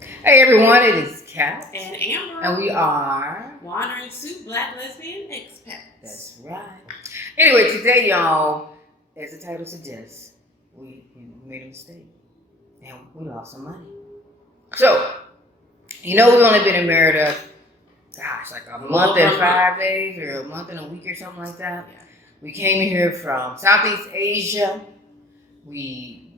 Hey everyone, it is Kat. And Amber. And we are Wandering Soup Black Lesbian Expats. That's right. Anyway, today, y'all, as the title suggests, we made a mistake. And we lost some money. So, we've only been in Merida, like a month and 5 days, or a month and a week or something like that. Yeah. We came here from Southeast Asia. We,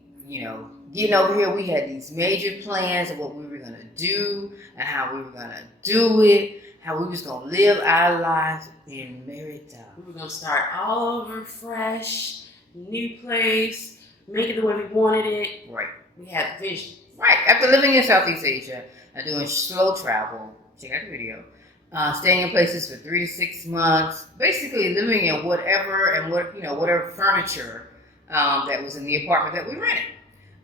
getting over here, we had these major plans of what we were going to do and how we were going to do it, how we was going to live our lives in Merida. We were going to start all over fresh, new place, make it the way we wanted it. Right. We had vision. Right. After living in Southeast Asia and doing slow travel, check out the video, staying in places for 3 to 6 months, basically living in whatever furniture that was in the apartment that we rented.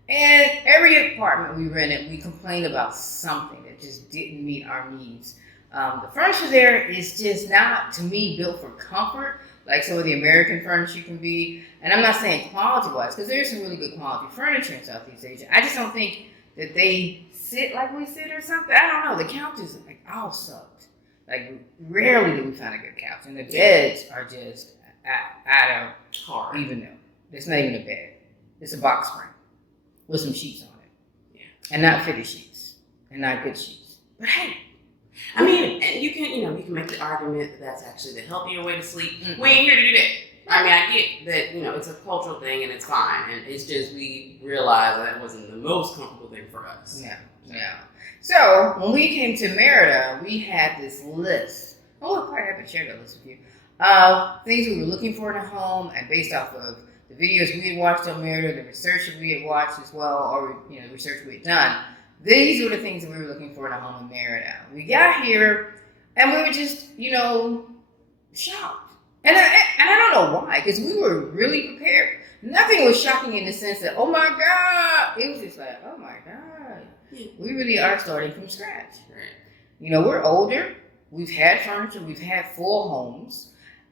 And every apartment we rented, we complained about something that just didn't meet our needs. The furniture there is just not, to me, built for comfort, like some of the American furniture can be. And I'm not saying quality-wise, because there's some really good quality furniture in Southeast Asia. I just don't think that they sit like we sit or something. I don't know. The couches all sucked. Rarely do we find a good couch. And the beds are just, I don't even know. It's not even a bed. It's a box spring with some sheets on it. Yeah. And not fitted sheets. And not good sheets. But hey. I mean, and you can make the argument that that's actually the healthier way to sleep. Mm-hmm. We ain't here to do that. I mean, I get that, it's a cultural thing and it's fine. And it's just we realized that wasn't the most comfortable thing for us. Yeah. So, when we came to Merida, we had this list. Oh, I probably haven't shared that list with you. Of things we were looking for in a home, and based off of the videos we had watched on Merida, the research that we had watched as well, or the research we had done. These were the things that we were looking for in a home in Merida. We got here, and we were just, shocked. And I don't know why, because we were really prepared. Nothing was shocking in the sense that, oh my God. It was just like, oh my God. We really are starting from scratch. Right. We're older. We've had furniture. We've had full homes.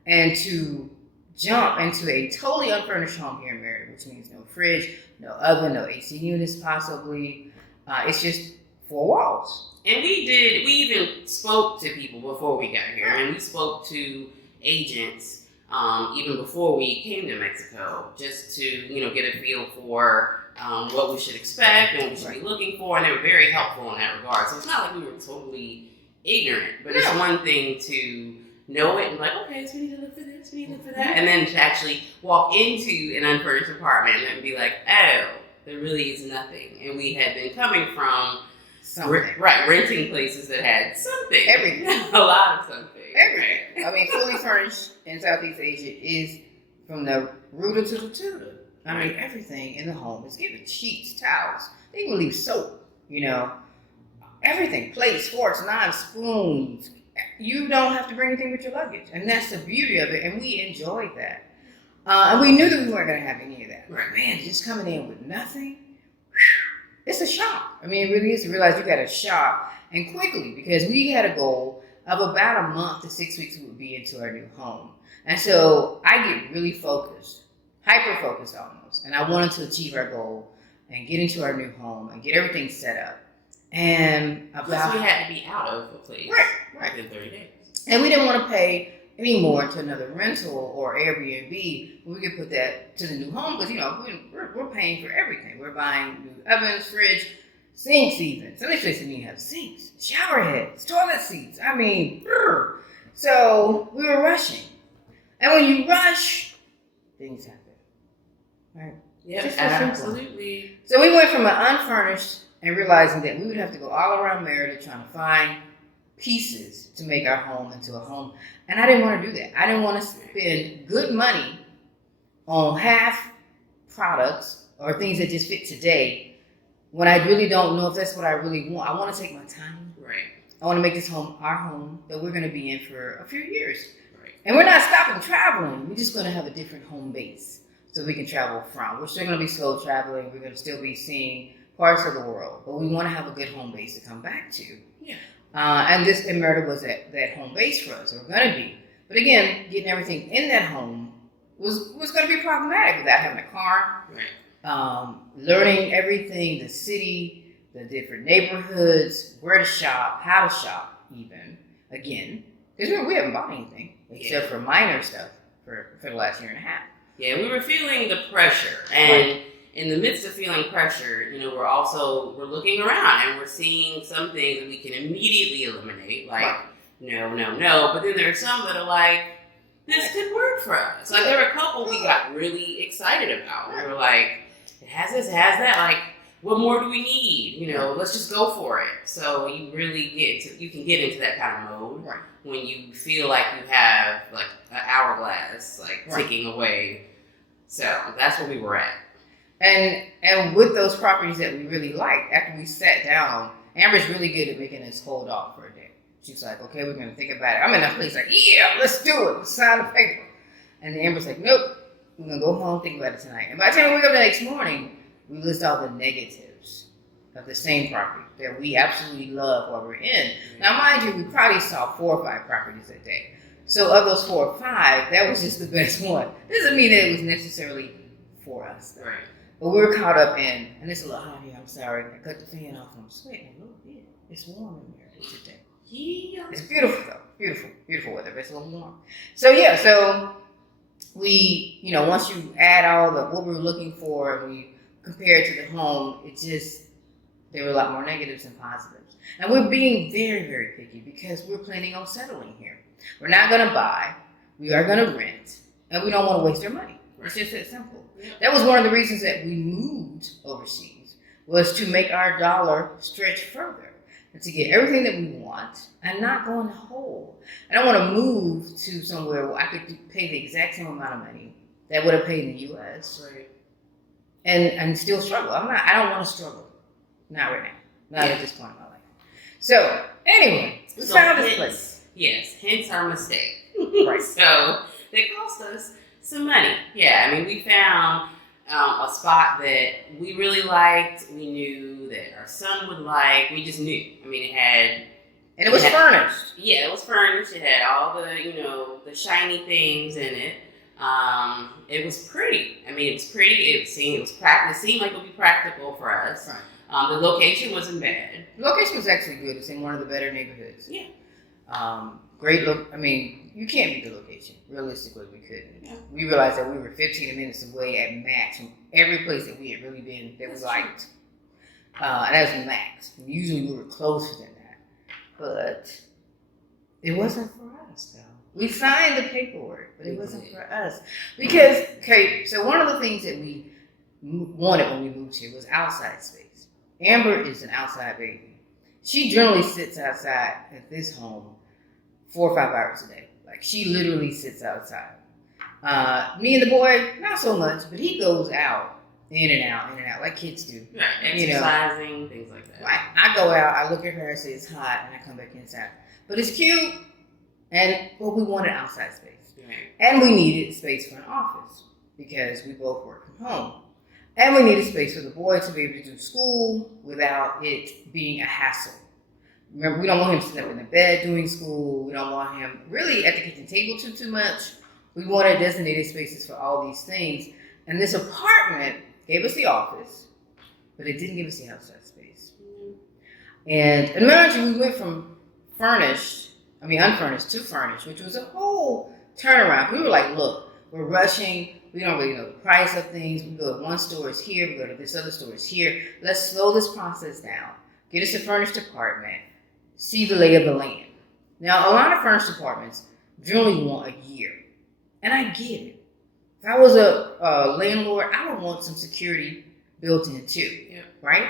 And to jump into a totally unfurnished home here in Merida, which means no fridge, no oven, no AC units possibly. It's just 4 walls. And we even spoke to people before we got here, and we spoke to agents even before we came to Mexico, just to get a feel for what we should expect and what we should be looking for, and they were very helpful in that regard. So it's not like we were totally ignorant, but it's one thing to know it and okay, so we need to look for this, we need to look for that, and then to actually walk into an unfurnished apartment and be like, oh, there really is nothing. And we had been coming from renting places that had something. Everything. A lot of something. Everything. Right? I mean, fully furnished in Southeast Asia is from the rooter to the tutor. I mean, everything in the home is given. Sheets, towels. They even leave soap, Everything. Plates, forks, knives, spoons. You don't have to bring anything with your luggage. And that's the beauty of it. And we enjoyed that. And we knew that we weren't going to have any of that. Right. Man, just coming in with nothing, it's a shock. I mean, it really is to realize you got to shop, and quickly, because we had a goal of about a month to 6 weeks we would be into our new home. And so I get really focused, hyper-focused almost, and I wanted to achieve our goal and get into our new home and get everything set up. And plus we had to be out of the place within 30 days. And we didn't want to pay any more to another rental or Airbnb. We could put that to the new home because, we're paying for everything. We're buying new ovens, fridge, sinks even. Some of these places didn't even have sinks, shower heads, toilet seats. I mean, so we were rushing. And when you rush, things happen. Right? Yeah, absolutely. So we went from an unfurnished and realizing that we would have to go all around Merida trying to find pieces to make our home into a home. And I didn't want to do that. I didn't want to spend good money on half products or things that just fit today when I really don't know if that's what I really want. I want to take my time. Right. I want to make this home our home that we're going to be in for a few years. Right. And we're not stopping traveling. We're just going to have a different home base so we can travel from. We're still going to be slow traveling. We're going to still be seeing parts of the world. But we want to have a good home base to come back to. Yeah. And this in Merida was that home base for us. We're going to be. But again, getting everything in that home was going to be problematic without having a car. Right. Learning everything, the city, the different neighborhoods, where to shop, how to shop, even again, because we haven't bought anything except for minor stuff for the last year and a half. Yeah, we were feeling the pressure, and in the midst of feeling pressure, we're looking around and we're seeing some things that we can immediately eliminate, like no. But then there are some that are like, this could work for us. Like there were a couple we got really excited about. We were like, it has this, it has that. Like, what more do we need? Let's just go for it. So you really you can get into that kind of mode when you feel like you have like an hourglass ticking away. So that's where we were at. And with those properties that we really liked, after we sat down, Amber's really good at making us hold off for a day. She's like, okay, we're going to think about it. I'm in that place like, yeah, let's do it. Let's sign the paper. And then Amber's like, nope, we're going to go home, think about it tonight. And by the time we wake up the next morning, we list all the negatives of the same property that we absolutely love while we're in. Now, mind you, we probably saw 4 or 5 properties a day. So of those 4 or 5, that was just the best one. Doesn't mean that it was necessarily for us, though. Right. But we were caught up in, and it's a little hot here, I'm sorry. I cut the fan off, I'm sweating a little bit. It's warm in here today. Yeah. It's beautiful, though. Beautiful weather, but it's a little warm. So, so we, once you add all what we were looking for and we compare it to the home, there were a lot more negatives than positives. And we're being very, very picky because we're planning on settling here. We're not going to buy. We are going to rent. And we don't want to waste our money. It's just that simple. Yeah. That was one of the reasons that we moved overseas, was to make our dollar stretch further and to get everything that we want and not go in the hole. I don't want to move to somewhere where I could pay the exact same amount of money that would have paid in the U.S. Right. and still struggle. I don't want to struggle. Not right now. Not at this point in my life. So, anyway, we found this place. Yes, hence our mistake. Right. So, they cost us some money. Yeah, we found a spot that we really liked. We knew that our son would like. We just knew. It had... And it was furnished. Yeah, it was furnished. It had all the, the shiny things in it. It was pretty. It was pretty. It seemed like it would be practical for us. Right. The location wasn't bad. The location was actually good. It's in one of the better neighborhoods. Yeah. Great look. You can't beat the location. Realistically, we couldn't. Yeah. We realized that we were 15 minutes away at max from every place that we had really been that we liked. And that was max. Usually we were closer than that. But it wasn't for us, though. We signed the paperwork, but it wasn't for us. Because, so one of the things that we wanted when we moved here was outside space. Amber is an outside baby. She generally sits outside at this home 4 or 5 hours a day. Like, she literally sits outside. Me and the boy, not so much, but he goes out, in and out, like kids do. Right, exercising, things like that. Right. I go out, I look at her, I say it's hot, and I come back inside. But it's cute, but we wanted outside space. Right. And we needed space for an office, because we both work from home. And we needed space for the boy to be able to do school without it being a hassle. Remember, we don't want him sitting up in the bed doing school. We don't want him really at the kitchen table too much. We wanted designated spaces for all these things. And this apartment gave us the office, but it didn't give us the outside space. And imagine we went from unfurnished to furnished, which was a whole turnaround. We were like, look, we're rushing. We don't really know the price of things. We go to one store is here. We go to this other store is here. Let's slow this process down. Get us a furnished apartment. See the lay of the land. Now, a lot of furnished apartments generally want a year. And I get it. If I was a landlord, I would want some security built in too. Yeah. Right?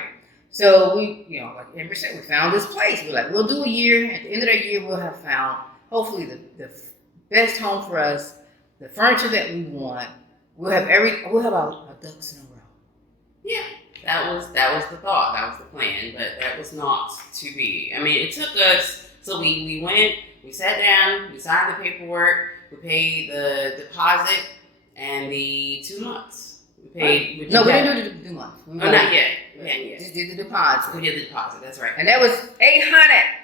So we, like Amber said, we found this place. We're like, we'll do a year. At the end of that year, we'll have found, hopefully, the best home for us, the furniture that we want. We'll have our ducks in a row. Yeah, that was the thought. That was the plan, but that was not to be. It took us. So we went. We sat down. We signed the paperwork. We paid the deposit and the 2 months. We paid. No, we didn't do the 2 months. Not yet. We just did the deposit. We did the deposit. That's right. And that was $800.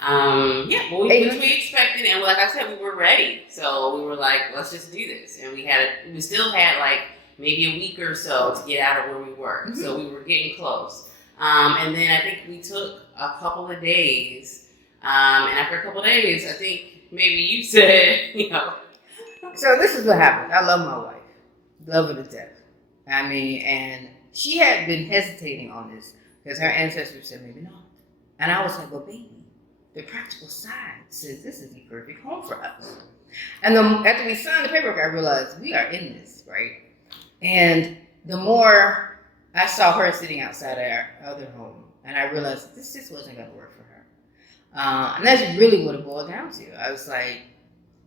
Which we expected, and like I said, we were ready. So we were like, let's just do this. And we still had like maybe a week or so to get out of where we were. Mm-hmm. So we were getting close. And then I think we took a couple of days. And after a couple of days, I think maybe you said, So this is what happened. I love my wife. Love her to death. I mean, and she had been hesitating on this because her ancestors said maybe not. And I was like, well, baby, the practical side says this is the perfect home for us. And then after we signed the paperwork, I realized we are in this, right? And the more I saw her sitting outside our other home, and I realized this just wasn't going to work for her. And that's really what it boiled down to. I was like,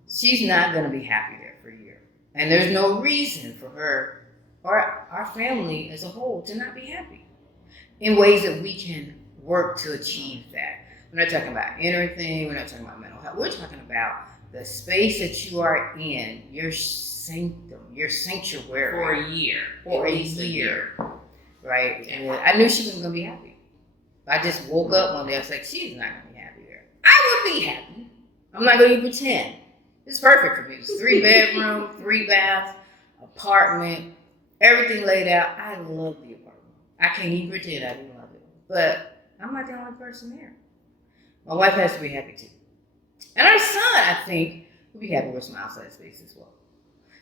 she's not going to be happy there for a year. And there's no reason for her or our family as a whole to not be happy in ways that we can work to achieve that. We're not talking about anything. We're not talking about mental health. We're talking about the space that you are in, your sanctum, your sanctuary. for a year. For At a least year. Right? Yeah. And I knew she wasn't going to be happy. I just woke up one day, I was like, she's not going to be happy there. I would be happy. I'm not going to even pretend. It's perfect for me. It's 3 bedroom, 3 bath, apartment, everything laid out. I love the apartment. I can't even pretend I didn't love it. But I'm not the only person there. My wife has to be happy too. And our son, I think, will be happy with some outside space as well.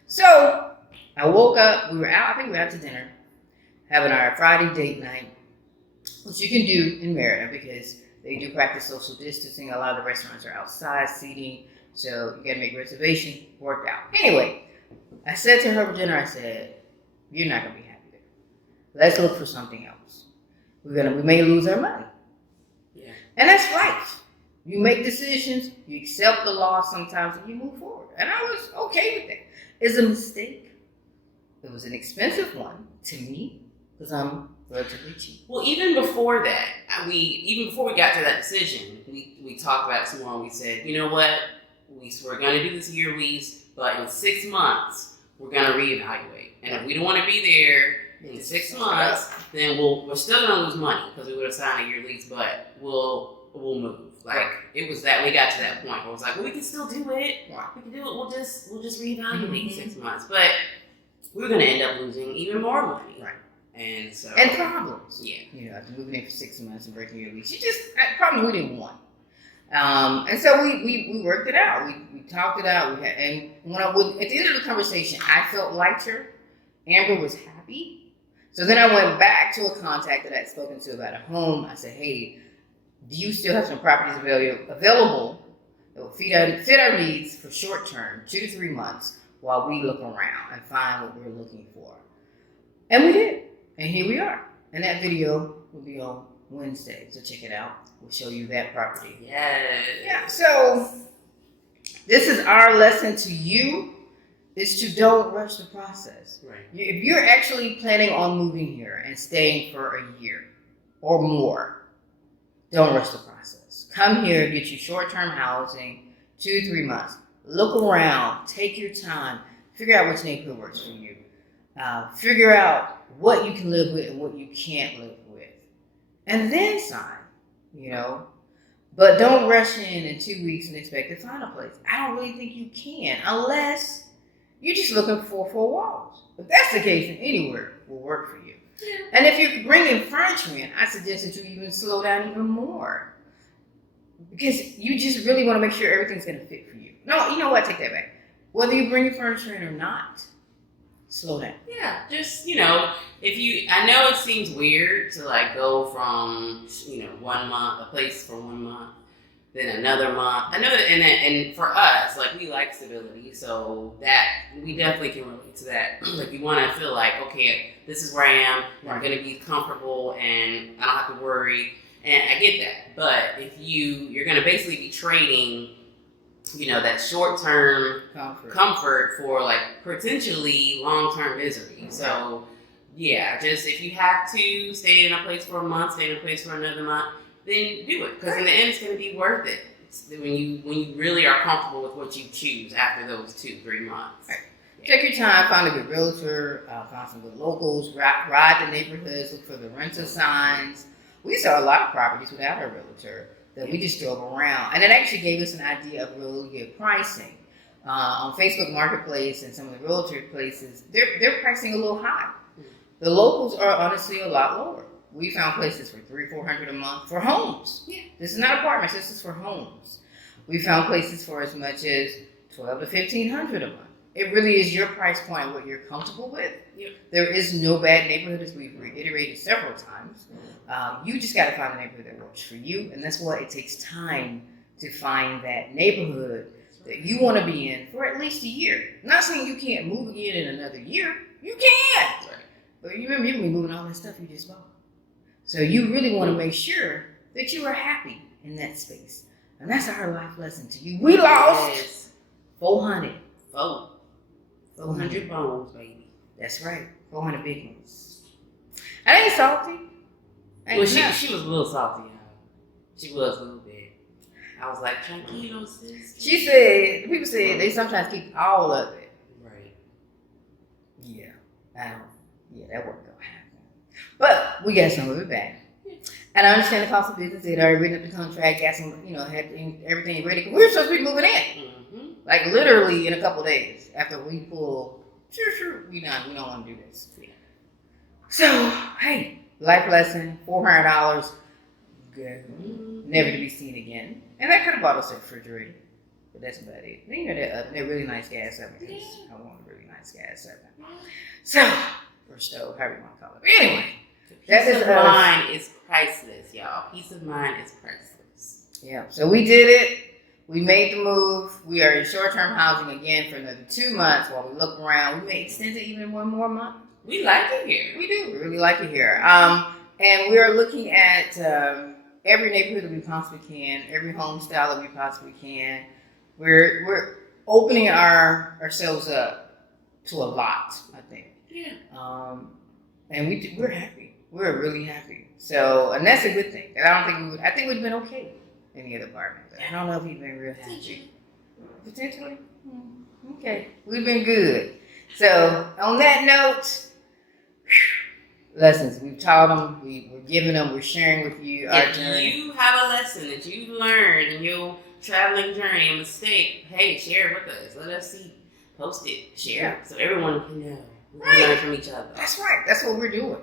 So I woke up, we were out, I think we were out to dinner, having our Friday date night, which you can do in Merida because they do practice social distancing. A lot of the restaurants are outside seating, so you gotta make reservations. Worked out. Anyway, I said to her for dinner, I said, you're not gonna be happy there. Let's look for something else. We may lose our money. Yeah. And that's life. You make decisions, you accept the loss sometimes, and you move forward. And I was okay with that. It's a mistake. It was an expensive one to me because I'm relatively cheap. Well, even before that, before we got to that decision, we talked about it some more and we said, you know what? We're going to do this year lease, but in 6 months, we're going to reevaluate. And if we don't want to be there in 6 months, then we're still going to lose money because we would have signed a year lease, but we'll move. Like, it was that we got to that point where it was like, well, we can still do it. Wow. We can do it. We'll just reevaluate 6 months. But we're going to end up losing even more money. Right. And so. And problems. Yeah. You know, after moving in for 6 months and breaking your lease, problems we didn't want. And so we worked it out. We talked it out. At the end of the conversation, I felt lighter. Amber was happy. So then I went back to a contact that I'd spoken to about a home. I said, hey, do you still have some properties available that will fit our needs for short term, 2 to 3 months, while we look around and find what we're looking for? And we did. And here we are. And that video will be on Wednesday. So check it out. We'll show you that property. Yes. Yeah. So this is our lesson to you, is to don't rush the process. Right. If you're actually planning on moving here and staying for a year or more, don't rush the process. Come here, get you short-term housing, 2 to 3 months. Look around, take your time, figure out which neighborhood works for you. Figure out what you can live with and what you can't live with. And then sign, you know. But don't rush in 2 weeks and expect to find a place. I don't really think you can, unless you're just looking for 4 walls. If that's the case, then anywhere will work for you. Yeah. And if you're bringing furniture in, I suggest that you even slow down even more. Because you just really want to make sure everything's going to fit for you. No, you know what? Take that back. Whether you bring your furniture in or not, slow down. Yeah, just, I know it seems weird to like go from, 1 month, a place for 1 month, then another month. I know that, and for us, like, we like stability, so that, we definitely can relate to that. Like, you want to feel like, okay, this is where I am, I'm going to be comfortable, and I don't have to worry, and I get that. But if you're going to basically be trading, that short-term comfort for, like, potentially long-term misery. So, yeah, just if you have to stay in a place for a month, stay in a place for another month, then do it, because in the end, it's going to be worth it when you really are comfortable with what you choose after those 2-3 months. Right. Yeah. Take your time, find a good realtor, find some good locals, ride the neighborhoods, look for the rental signs. We saw a lot of properties without a realtor that we just drove around, and it actually gave us an idea of really good pricing. on Facebook Marketplace and some of the realtor places, they're pricing a little high. The locals are honestly a lot lower. We found places for $300-400 a month for homes. Yeah. This is not apartments. This is for homes. We found places for as much as $1,200 to $1,500 a month. It really is your price point, what you're comfortable with. Yep. There is no bad neighborhood, as we've reiterated several times. You just got to find a neighborhood that works for you, and that's why it takes time to find that neighborhood that you want to be in for at least a year. I'm not saying you can't move again in another year. You can. Right. But you remember, you're going to be moving all that stuff you just bought. So you really want to make sure that you are happy in that space. And that's our life lesson to you. We lost 400. 400 bones, baby. That's right. 400 big ones. I ain't salty. Well, she was a little salty, y'all. She was a little bit. I was like, tranquilo, sis. She said, people said they sometimes keep all of it. Right. Yeah. That wasn't going to happen. But we got some of it back. And I understand the cost of business. They'd already written up the contract, got some, had everything ready. We were supposed to be moving in. Mm-hmm. Like literally in a couple days after we pull, we don't want to do this. Yeah. So, hey, life lesson, $400, good. Mm-hmm. Never to be seen again. And that could have bought us a refrigerator. But that's about it. They're really nice gas ovens. Yeah. I want a really nice gas oven. So, or stove, however you want to call it. But anyway, Peace of mind is priceless, y'all. Peace of mind is priceless. Yeah. So we did it. We made the move. We are in short-term housing again for another 2 months while we look around. We may extend it even one more month. We like it here. We do. We really like it here. And we are looking at every neighborhood that we possibly can, every home style that we possibly can. We're opening ourselves up to a lot, I think. Yeah. And we're happy. We're really happy. So, and that's a good thing. And I don't think we would. I think we'd been okay in the other apartment. But I don't know if we've been real happy. Potentially. Okay. We've been good. So, on that note, lessons. We've taught them. We're giving them. We're sharing with you our journey. If you have a lesson that you learned in your traveling journey, a mistake, hey, share it with us. Let us see. Post it. Share it. So everyone can know. We can learn from each other. That's right. That's what we're doing.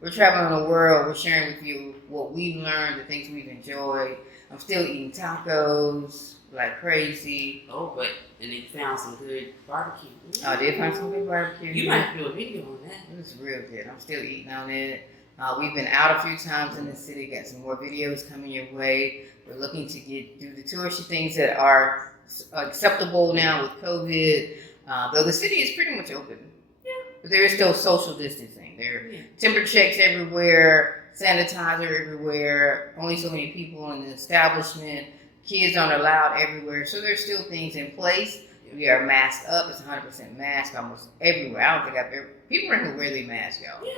We're traveling the world. We're sharing with you what we've learned, the things we've enjoyed. I'm still eating tacos like crazy. And they found some good barbecue. I did find some good barbecue. You might have to do a video on that. It was real good. I'm still eating on it. We've been out a few times in the city. Got some more videos coming your way. We're looking to do the touristy things that are acceptable now with COVID. Though the city is pretty much open. Yeah. But there is still social distancing. There are temperature checks everywhere, sanitizer everywhere, only so many people in the establishment. Kids aren't allowed everywhere. So there's still things in place. We are masked up. It's 100% mask almost everywhere. I don't think I've ever... People around here wear their mask, y'all. Yeah.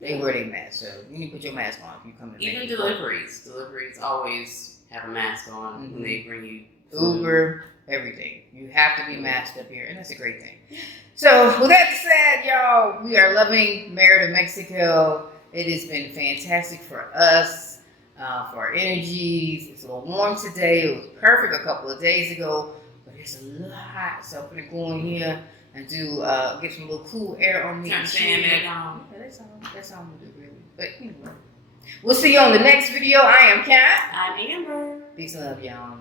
They wear their mask. So you need to put your mask on if you come to Even deliveries. Deliveries always have a mask on when they bring you food. Uber, everything. You have to be masked up here, and that's a great thing. So, with that said, y'all, we are loving Merit of Mexico. It has been fantastic for us, for our energies. It's a little warm today. It was perfect a couple of days ago, but there's a lot. So, I'm going to go in here and get some little cool air on me. Turn the fan back on. Yeah, that's all I'm going to do, really. But anyway, we'll see you on the next video. I am Kat. I'm Amber. Peace and love, y'all.